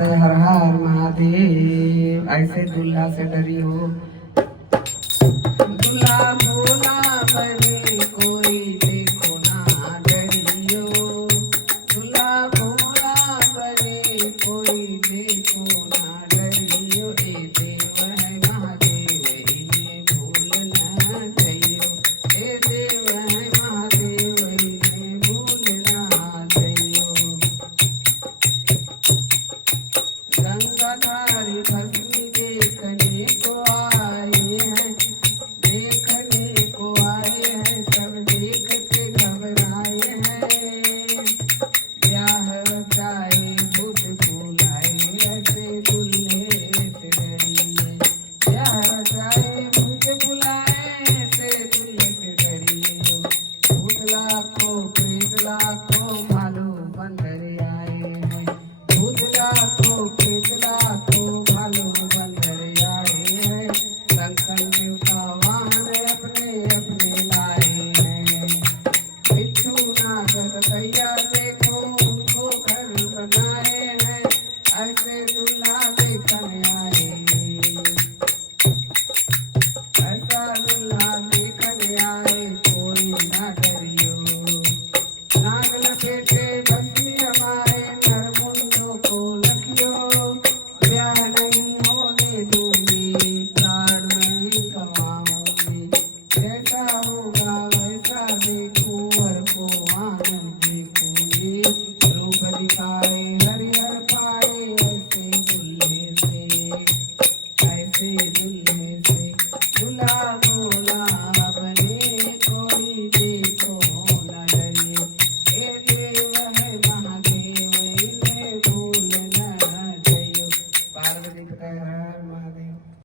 हर हर महादेव। ऐसे दूल्हा से डरी हो, दूल्हा भोला बने कोई देखो ना डरियो, दूल्हा भोला बने कोई देखो ना